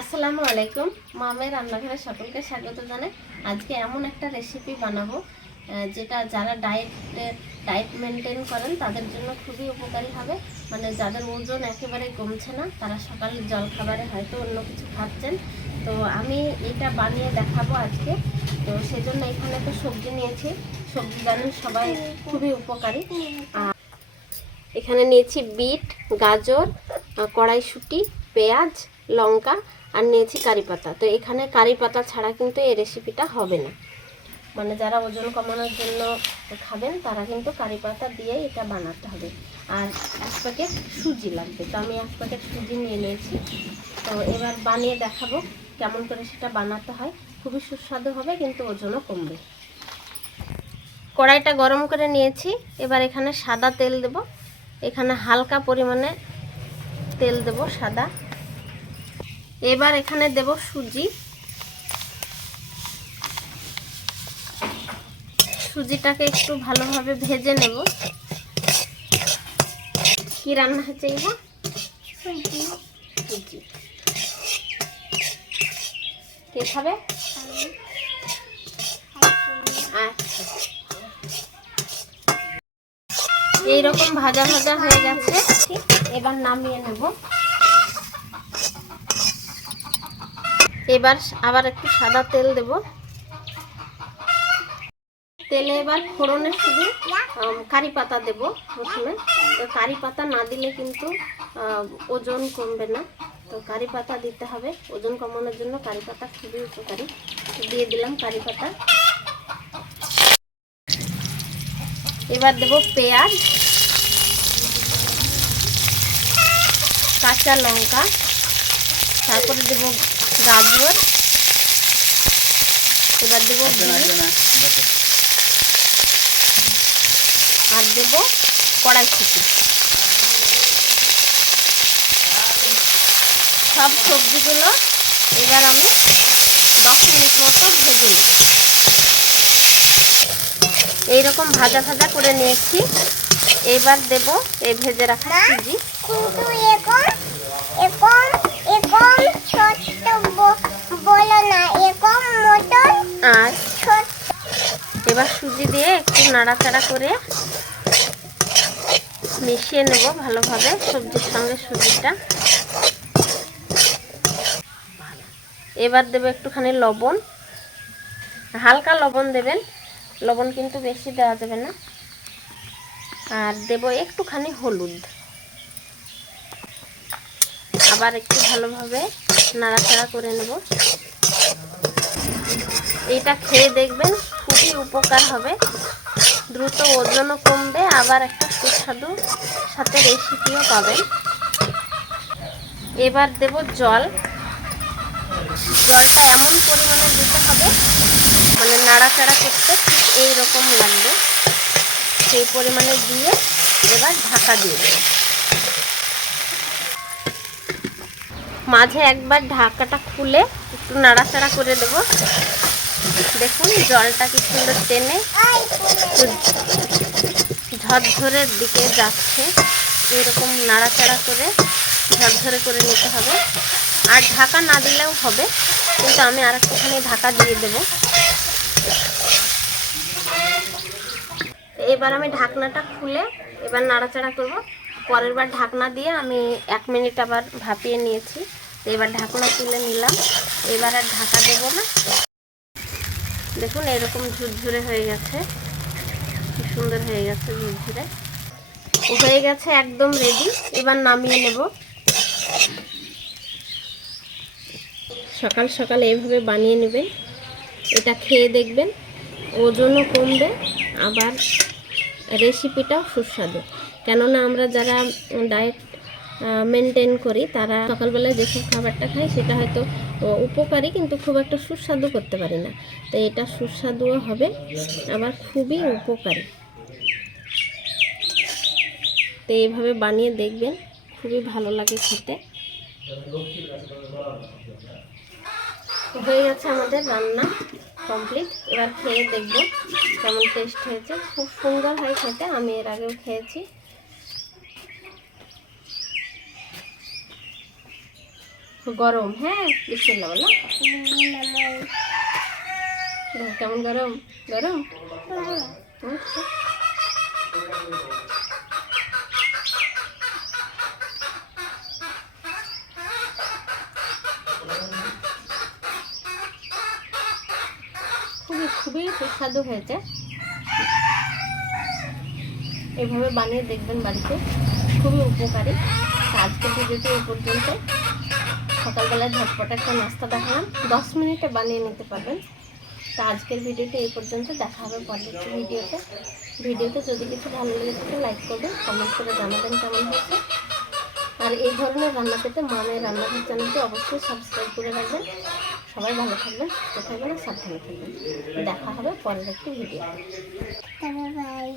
আসসালামু আলাইকুম। মামের রান্নাঘরে সকলকে স্বাগত জানাই। আজকে এমন একটা রেসিপি বানাবো যেটা যারা ডায়েট মেনটেন করেন তাদের জন্য খুবই উপকারী হবে। মানে যাদের ওজন একেবারে কমছে না, তারা সকালের জলখাবারে হয়তো অন্য কিছু খাচ্ছেন, তো আমি এটা বানিয়ে দেখাবো আজকে। তো সেজন্য এখানে তো সবজি নিয়েছি। সবজি জানেন সবাই খুবই উপকারী। এখানে নিয়েছি বিট, গাজর, কড়াইশুঁটি, পেঁয়াজ, লঙ্কা আর নিয়েছি কারি পাতা। তো এখানে কারি পাতা ছাড়া কিন্তু এই রেসিপিটা হবে না। মানে যারা ওজন কমানোর জন্য খাবেন তারা কিন্তু কারি পাতা দিয়েই এটা বানাতে হবে। আর এক প্যাকেট সুজি লাগবে, তো আমি এক প্যাকেট সুজি নিয়ে নিয়েছি। তো এবার বানিয়ে দেখাবো কেমন করে সেটা বানাতে হয়। খুবই সুস্বাদু হবে, কিন্তু ওজনও কমবে। কড়াইটা গরম করে নিয়েছি। এবার এখানে সাদা তেল দেব। এখানে হালকা পরিমাণে তেল দেব সাদা। এবার এখানে দেব সুজি। সুজিটাকে একটু ভালোভাবে ভেজে নেব। কি রান্না হচ্ছে এবার? সুজি। কে খাবে? আচ্ছা, এইরকম ভাজা ভাজা হয়ে গেছে। এবার নামিয়ে নেব। এবার আবার একটু সাদা তেল দেব। তেলে এবার ফোড়নে শুধু কারি পাতা দেব প্রথমে। কারি পাতা না দিলে কিন্তু ওজন কমবে না, তো কারি পাতা দিতে হবে। ওজন কমানোর জন্য কারি পাতা খুবই উপকারী। দিয়ে দিলাম কারি পাতা। এবার দেব পেঁয়াজ, কাঁচা লঙ্কা, তারপরে দেব গাজর, এবার দেব বিট আর দেব কড়াইশুঁটি। সব সবজিগুলো এবার আমি 10 মিনিট মতো ভেজে নিই। এইরকম ভাজা ভাজা করে নিয়েছি। এবার দেব এই ভেজে রাখা সুজি। আর এবার সুজি দিয়ে একটু নাড়াচাড়া করে মিশিয়ে নেব ভালোভাবে সবজির সঙ্গে সুজিটা। এবার দেব একটুখানি লবণ, হালকা লবণ দেবেন, লবণ কিন্তু বেশি দেওয়া যাবে না। আর দেব একটুখানি হলুদ। আবার একটু ভালোভাবে নাড়াচাড়া করে নেব। এটা খেয়ে দেখবেন খুবই উপকার হবে, দ্রুত ওজনও কমবে, আবার একটা সুস্বাদু সাথে রেসিপিও পাবেন। এবার দেব জল। জলটা এমন পরিমাণে দিতে হবে মানে নাড়াচাড়া করতে ঠিক এইরকম লাগবে, সেই পরিমাণে দিয়ে এবার ঢাকা দিয়ে দেব। মাঝে একবার ঢাকাটা খুলে একটু নাড়াচাড়া করে দেব। দেখুন জলটা কি সুন্দর টেনে ঝরঝরের দিকে যাচ্ছে। এরকম নাড়াচাড়া করে ঝরঝরে করে নিতে হবে। আর ঢাকা না দিলেও হবে, কিন্তু আমি আর একটুখানি ঢাকা দিয়ে দেব। এবার আমি ঢাকনাটা খুলে এবার নাড়াচাড়া করব। পরের বার ঢাকনা দিয়ে আমি 1 মিনিট আবার ভাপিয়ে নিয়েছি। তো এবার ঢাকনা তুলে নিলাম। এবার আর ঢাকা দেব না। দেখুন এরকম ঝুরঝুরে হয়ে গেছে, কি সুন্দর হয়ে গেছে, ঝুরঝুরে হয়ে গেছে, একদম রেডি। এবার নামিয়ে নেব। সকাল সকাল এইভাবে বানিয়ে নেবেন, এটা খেয়ে দেখবেন ওজনও কমবে, আবার রেসিপিটাও সুস্বাদু। কেননা আমরা যারা ডায়েট মেনটেন করি তারা সকালবেলায় যেসব খাবারটা খাই সেটা হয়তো উপকারী, কিন্তু খুব একটা সুস্বাদু করতে পারি না। তো এটা সুস্বাদুও হবে, আবার খুবই উপকারী। তো এইভাবে বানিয়ে দেখবেন, খুবই ভালো লাগে খেতে। হয়ে গেছে আমাদের রান্না কমপ্লিট। এবার খেয়ে দেখব কেমন টেস্ট হয়েছে। খুব সুন্দর হয় খেতে, আমি এর আগেও খেয়েছি। গরম। হ্যাঁ বিসমিল্লাহ বলো। দেখো কেমন গরম গরম। আচ্ছা। খুবই খুবই সুস্বাদু হয়েছে। এইভাবে বানিয়ে দেখবেন বাড়িতে, খুবই উপকারী। আজকের ভিডিওটি এই পর্যন্ত। সকালবেলায় ঝটপট একটা নাস্তা দেখালাম, 10 মিনিটে বানিয়ে নিতে পারবেন। তো আজকের ভিডিওটি এই পর্যন্ত, দেখা হবে পরবর্তী ভিডিওতে যদি কিছু ভালো লেগে থাকে লাইক করবেন, কমেন্ট করে জানাবেন কেমন হয়েছে। আর এই ধরনের রান্না পেতে মায়ের রান্নাঘর চ্যানেলটি অবশ্যই সাবস্ক্রাইব করে রাখবেন। সবাই ভালো থাকবেন, সুস্থ থাকবেন, সাবধানে থাকবেন। দেখা হবে পরের একটি ভিডিও। বাই।